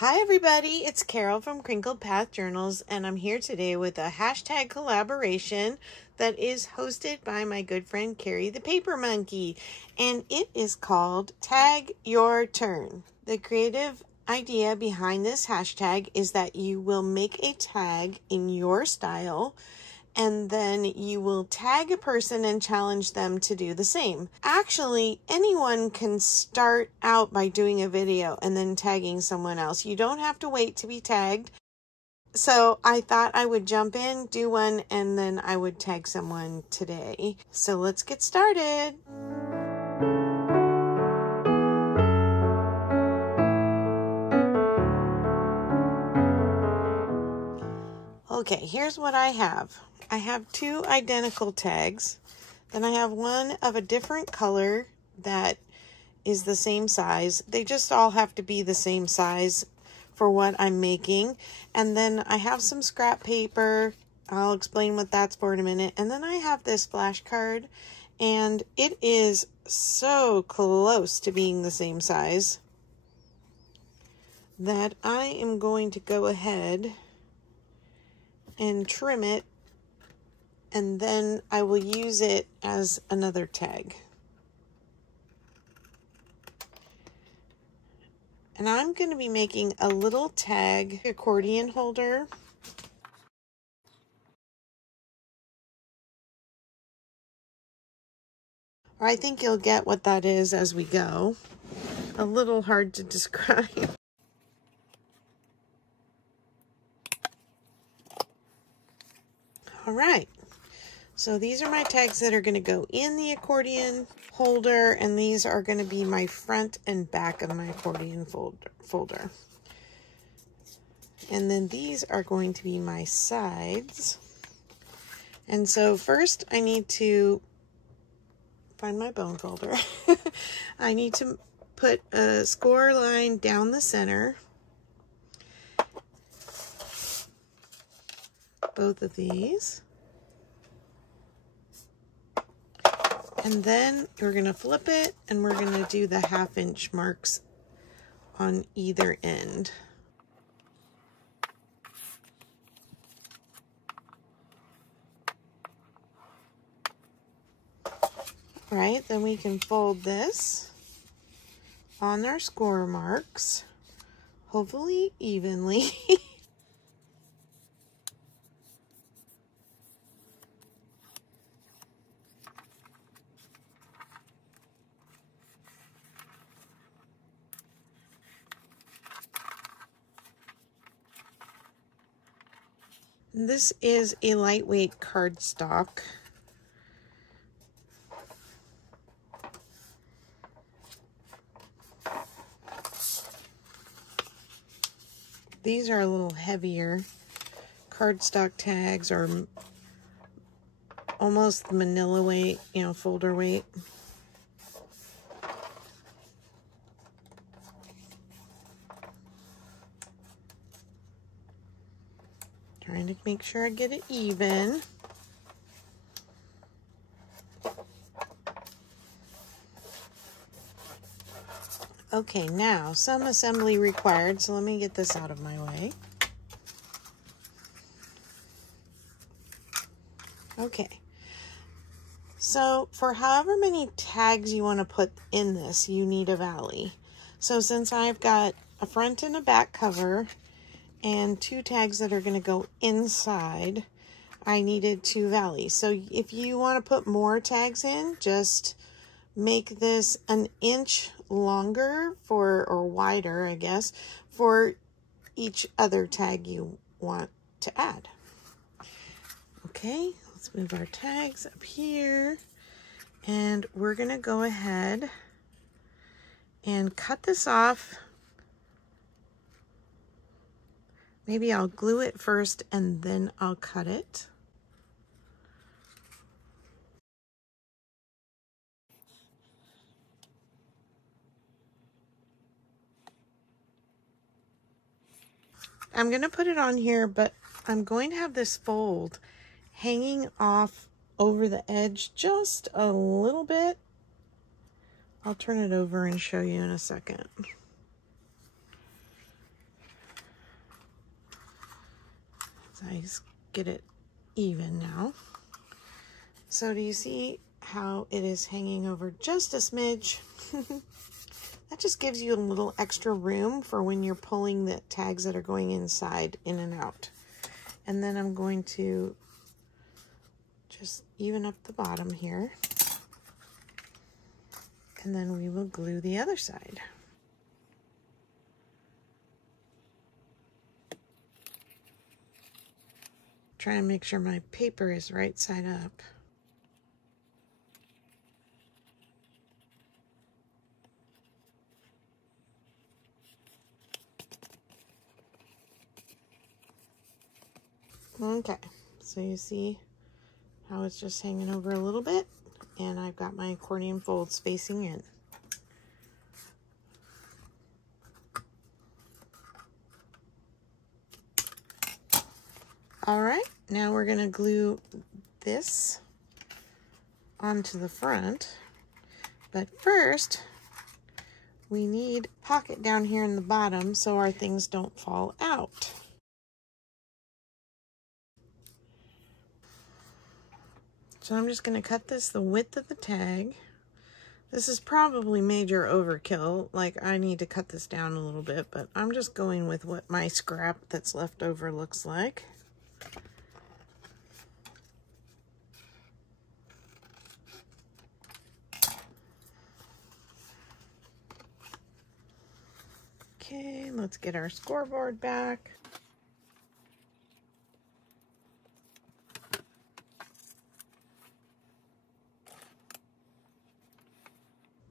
Hi everybody, it's Carol from Crinkled Path Journals, and I'm here today with a hashtag collaboration that is hosted by my good friend Carrie the Paper Monkey, and it is called Tag Your Turn. The creative idea behind this hashtag is that you will make a tag in your style, and then you will tag a person and challenge them to do the same. Actually, anyone can start out by doing a video and then tagging someone else. You don't have to wait to be tagged. So I thought I would jump in, do one, and then I would tag someone today. So let's get started. Okay, here's what I have. I have two identical tags. Then I have one of a different color that is the same size. They just all have to be the same size for what I'm making. And then I have some scrap paper. I'll explain what that's for in a minute. And then I have this flashcard, and it is so close to being the same size that I am going to go ahead and trim it, and then I will use it as another tag. And I'm going to be making a little tag accordion holder. I think you'll get what that is as we go. A little hard to describe. All right, so these are my tags that are going to go in the accordion holder, and these are going to be my front and back of my accordion folder. And then these are going to be my sides. And so first I need to find my bone folder. I need to put a score line down the center. Both of these. And then we're going to flip it, and we're going to do the 1/2 inch marks on either end. Right, then we can fold this on our score marks, hopefully evenly. This is a lightweight cardstock. These are a little heavier cardstock tags, or almost manila weight, folder weight. Trying to make sure I get it even. Okay, now some assembly required, so let me get this out of my way. Okay, so for however many tags you want to put in this, you need a valley. So since I've got a front and a back cover and two tags that are going to go inside, I needed 2 valleys. So if you want to put more tags in, just make this 1 inch longer or wider, I guess, for each other tag you want to add. Okay, let's move our tags up here, and we're going to go ahead and cut this off. Maybe I'll glue it first and then I'll cut it. I'm going to put it on here, but I'm going to have this fold hanging off over the edge just a little bit. I'll turn it over and show you in a second. So I get it even now. So do you see how it is hanging over just a smidge? That just gives you a little extra room for when you're pulling the tags that are going inside, in and out. And then I'm going to just even up the bottom here. And then we will glue the other side. Try and make sure my paper is right side up. Okay, so you see how it's just hanging over a little bit, and I've got my accordion folds facing in. All right, now we're gonna glue this onto the front, but first we need a pocket down here in the bottom so our things don't fall out. So I'm just going to cut this the width of the tag. This is probably major overkill, like I need to cut this down a little bit, but I'm just going with what my scrap that's left over looks like. Okay, let's get our scoreboard back.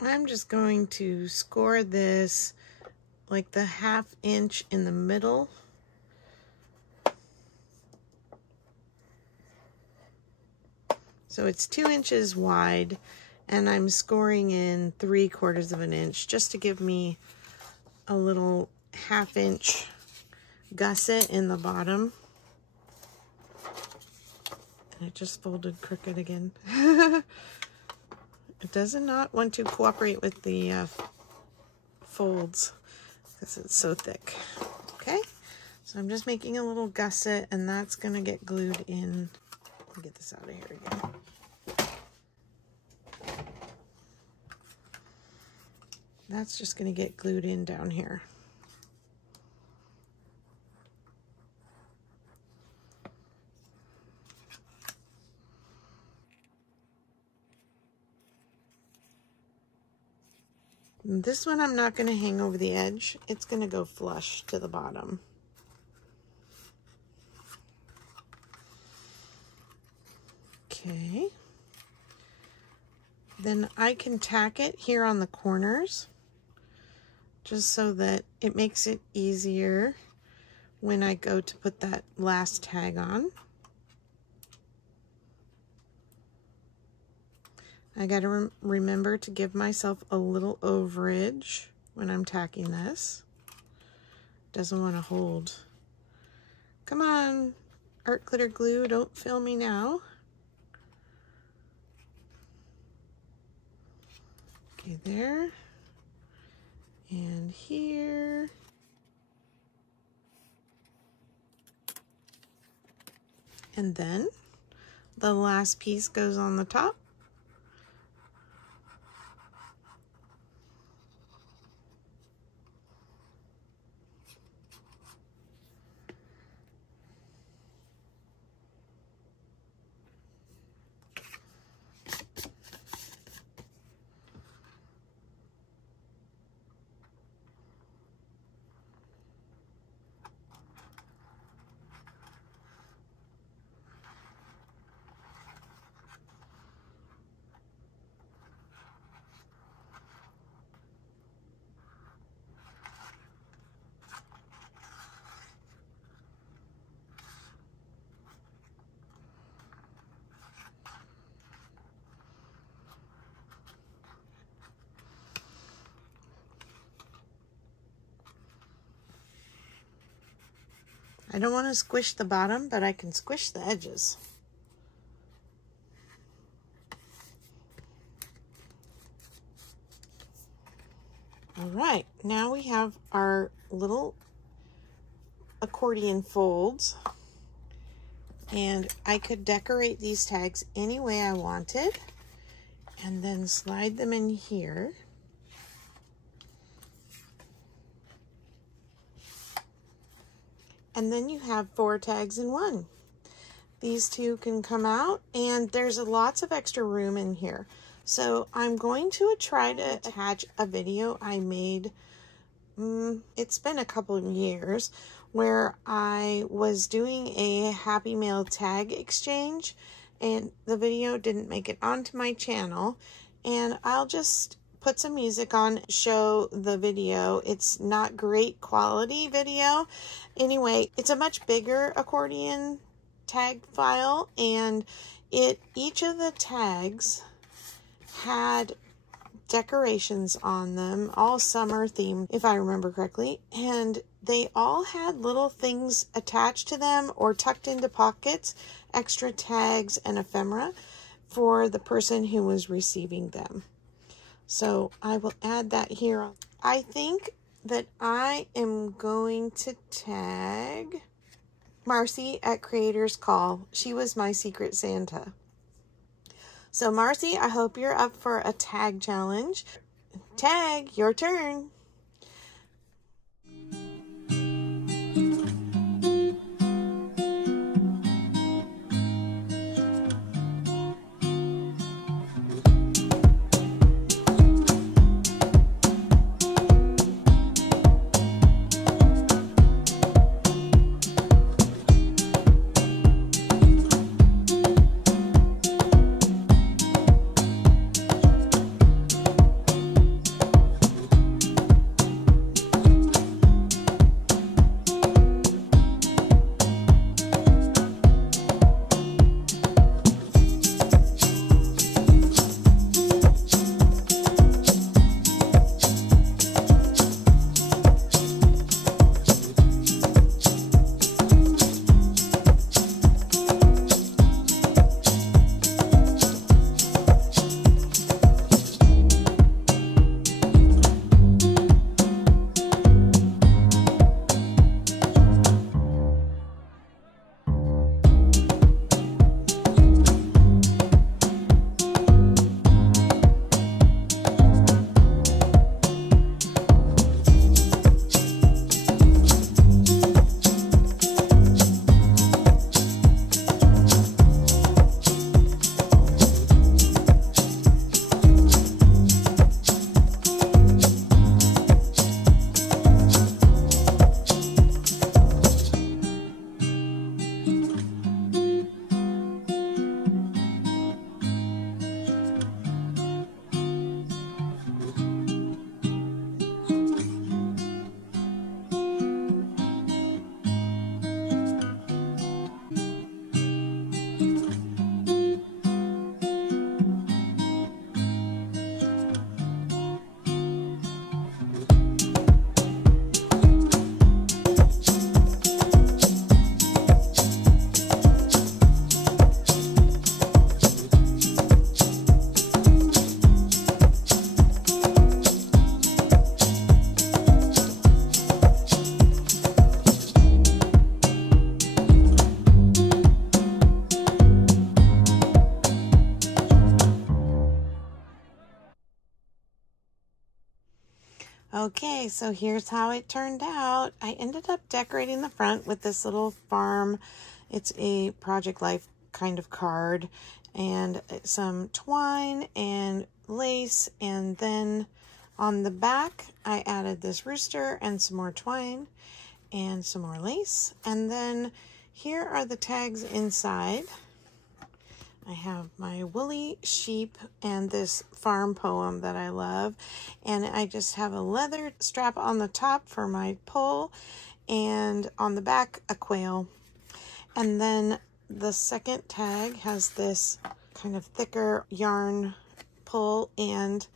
I'm just going to score this like the 1/2 inch in the middle. So it's 2 inches wide, and I'm scoring in 3/4 of an inch just to give me a little 1/2 inch gusset in the bottom. And it just folded crooked again. It does not want to cooperate with the folds because it's so thick. Okay, so I'm just making a little gusset, and that's going to get glued in. Let me get this out of here again. That's just going to get glued in down here. This one I'm not going to hang over the edge. It's going to go flush to the bottom. Okay. Then I can tack it here on the corners just so that it makes it easier when I go to put that last tag on. I got to remember to give myself a little overage when I'm tacking this. Doesn't want to hold. Come on, art glitter glue, don't fail me now. Okay, there. And here. And then the last piece goes on the top. I don't want to squish the bottom, but I can squish the edges. All right, now we have our little accordion folds, And I could decorate these tags any way I wanted and then slide them in here. And then you have 4 tags in one. These 2 can come out, and there's lots of extra room in here. So I'm going to try to attach a video I made, it's been a couple of years, where I was doing a Happy Mail tag exchange, and the video didn't make it onto my channel. And I'll just put some music on, show the video. It's not great quality video. Anyway, it's a much bigger accordion tag file, and each of the tags had decorations on them, all summer themed, if I remember correctly, and they all had little things attached to them or tucked into pockets, extra tags and ephemera for the person who was receiving them. So I will add that here. I think that I am going to tag Marci at CreatorsCall. She was my secret Santa. So Marci, I hope you're up for a tag challenge. Tag, your turn. Okay, so here's how it turned out. I ended up decorating the front with this little farm. It's a Project Life kind of card, and some twine and lace, and then on the back I added this rooster and some more twine and some more lace. And then here are the tags inside. I have my woolly sheep and this farm poem that I love. And I just have a leather strap on the top for my pull, and on the back, a quail. And then the second tag has this kind of thicker yarn pull and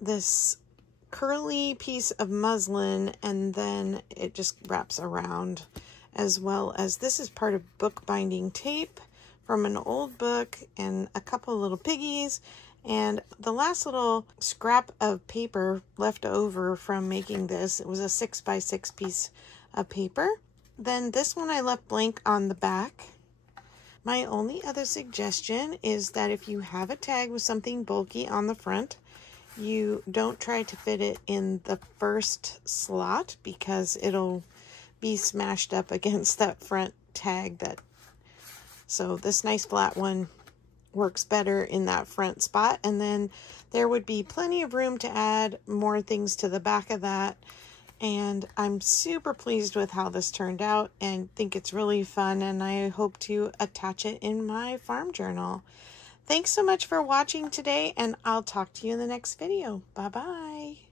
this curly piece of muslin, and then it just wraps around, as well as this is part of bookbinding tape from an old book and a couple little piggies, and the last little scrap of paper left over from making this. It was a 6x6 piece of paper. Then this one I left blank on the back, My only other suggestion is that if you have a tag with something bulky on the front, you don't try to fit it in the first slot because it'll be smashed up against that front tag. So this nice flat one works better in that front spot, and then there would be plenty of room to add more things to the back of that. And I'm super pleased with how this turned out and think it's really fun, and I hope to attach it in my farm journal. Thanks so much for watching today, and I'll talk to you in the next video. Bye-bye.